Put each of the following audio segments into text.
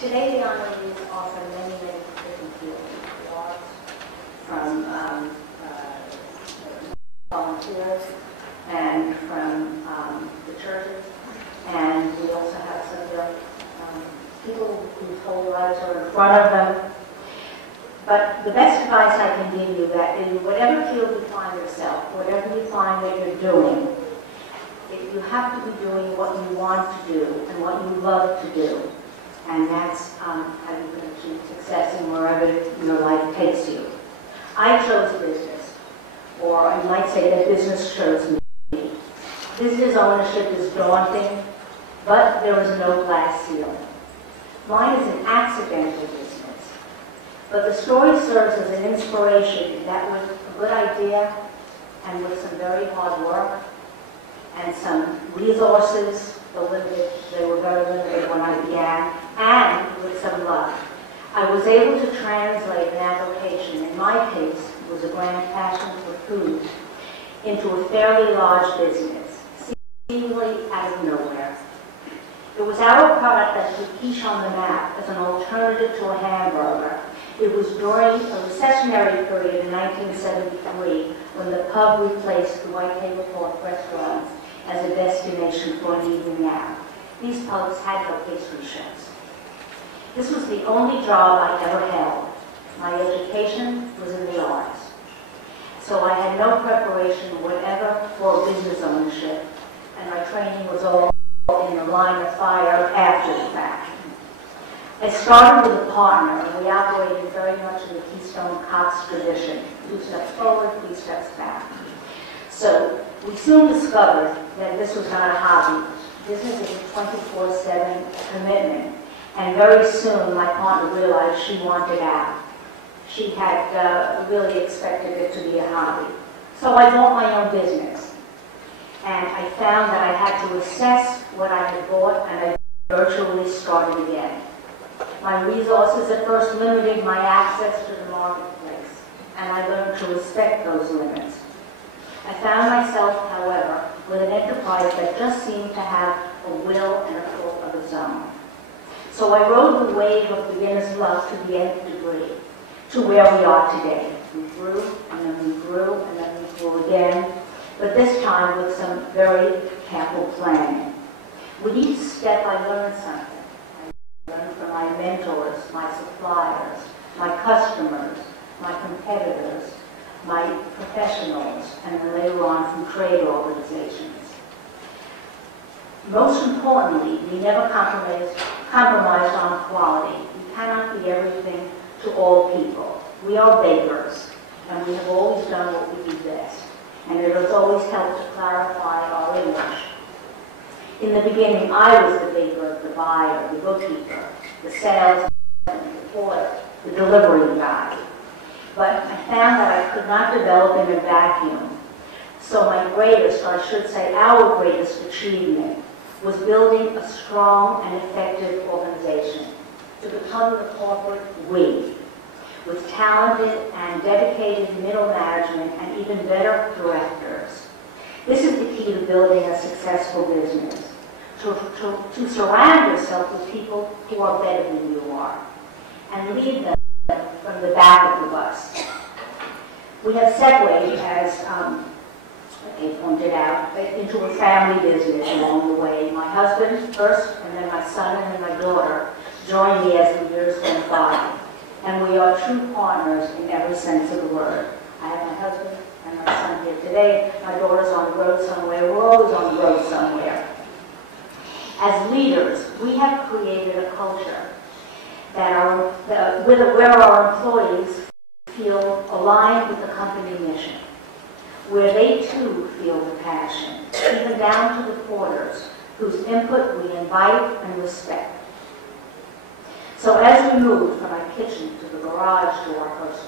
Today the honorees are from many, many different fields. The arts, from volunteers, and from the churches, and we also have some young people whose whole lives are in front of them. But the best advice I can give you that in whatever field you find yourself, whatever you find that you're doing, you have to be doing what you want to do and what you love to do. And that's how you can achieve success in wherever your life takes you. I chose business, or I might say that business chose me. Business ownership is daunting, but there is no glass ceiling. Mine is an accidental business, but the story serves as an inspiration that with a good idea and with some very hard work and some resources, they were very limited when I began, and with some luck, I was able to translate an avocation, in my case, it was a grand passion for food, into a fairly large business, seemingly out of nowhere. It was our product that put quiche on the map as an alternative to a hamburger. It was during a recessionary period in 1973 when the pub replaced the white tablecloth restaurants as a destination for an evening out. These pubs had no pastry chefs. This was the only job I ever held. My education was in the arts. So I had no preparation whatever for business ownership, and my training was all in the line of fire after the fact. I started with a partner, and we operated very much in the Keystone Cops tradition. 2 steps forward, 3 steps back. So we soon discovered that this was not a hobby. Business is a 24/7 commitment. And very soon my partner realized she wanted out. She had really expected it to be a hobby. So I bought my own business. And I found that I had to assess what I had bought, and I virtually started again. My resources at first limited my access to the marketplace, and I learned to respect those limits. I found myself, however, with an enterprise that just seemed to have a will and a thought of its own. So I rode the wave of beginner's luck to the nth degree, to where we are today. We grew, and then we grew, and then we grew again, but this time with some very careful planning. With each step I learned something. I learned from my mentors, my suppliers, my customers, my competitors, my professionals, and then later on from trade organizations. Most importantly, we never compromised on quality. We cannot be everything to all people. We are bakers, and we have always done what we do best. And it has always helped to clarify our image. In the beginning, I was the baker, the buyer, the bookkeeper, the salesman, the porter, the delivery guy. But I found that I could not develop in a vacuum. So my greatest, or I should say our greatest achievement, was building a strong and effective organization to become the corporate we, with talented and dedicated middle management and even better directors. This is the key to building a successful business, to surround yourself with people who are better than you are, and lead them from the back of the bus. We have segued, as they pointed out, into a family business along the way. My husband first, and then my son, and then my daughter joined me as the years went by. And we are true partners in every sense of the word. I have my husband and my son here today. My daughter's on the road somewhere. We're always on the road somewhere. As leaders, we have created a culture that where our employees feel aligned with the company mission, where they too feel the passion, even down to the porters, whose input we invite and respect. So as we moved from our kitchen to the garage to our first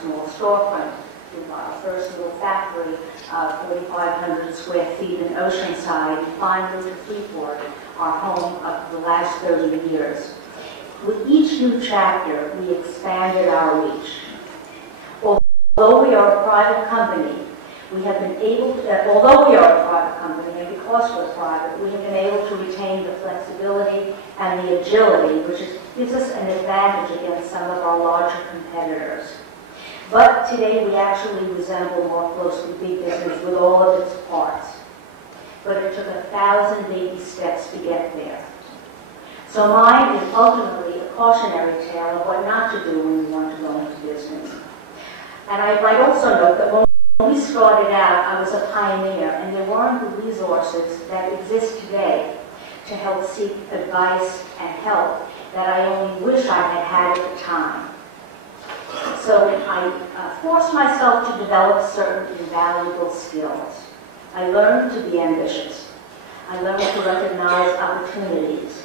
small storefront, to our first little factory, 4,500 square feet in Oceanside, and finally to Freeport, our home of the last 30 years. With each new chapter, we expanded our reach. Although we are a private company, We have been able to, although we are a private company, and because we're private, we have been able to retain the flexibility and the agility, which gives us an advantage against some of our larger competitors. But today we actually resemble more closely big business with all of its parts. But it took 1,000 baby steps to get there. So mine is ultimately a cautionary tale of what not to do when you want to go into business. And I might also note that when we started out, I was a pioneer, and there weren't the resources that exist today to help seek advice and help that I only wish I had had at the time. So I forced myself to develop certain invaluable skills. I learned to be ambitious. I learned to recognize opportunities,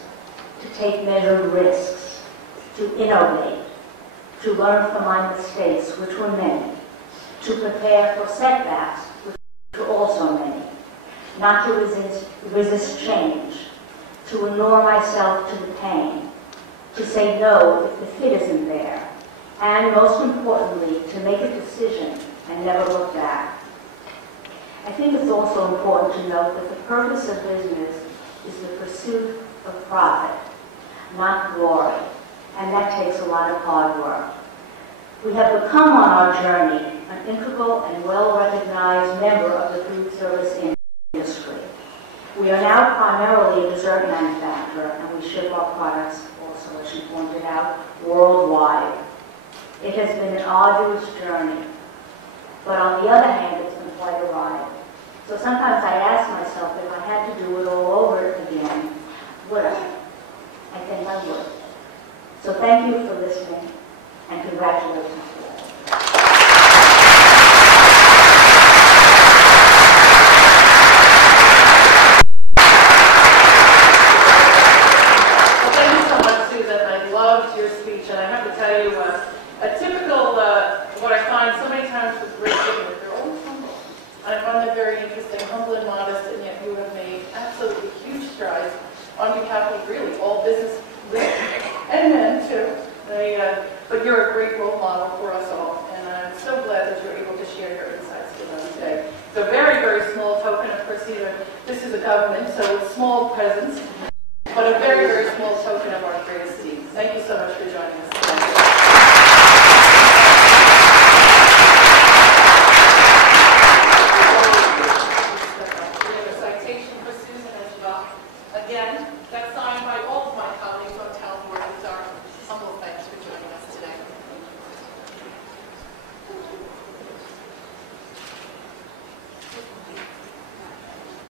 to take measured risks, to innovate, to learn from my mistakes, which were many, to prepare for setbacks, which were also many, not to resist change, to inure myself to the pain, to say no if the fit isn't there, and most importantly, to make a decision and never look back. I think it's also important to note that the purpose of business is the pursuit of profit, not glory, and that takes a lot of hard work. We have become on our journey an integral and well-recognized member of the food service industry. We are now primarily a dessert manufacturer, and we ship our products, also as you pointed out, worldwide. It has been an arduous journey, but on the other hand, it's been quite a ride. So sometimes I ask myself if I had to do it all over again, would I? I think I would. So thank you for listening, and congratulations to all. Well, thank you so much, Susan. I loved your speech, and I have to tell you, a typical, what I find so many times with great figures, they're always humble. I find them very interesting, humble and modest, and yet you have made absolutely huge strides on behalf of really all business women and men too. But you're a great role model for us all, and I'm so glad that you're able to share your insights with us today. It's a very, very small token. Of course, this is a government, so it's small presence, but a very, very small token of our great esteem. Thank you so much for joining us today. We have a citation for Susan as well. Again,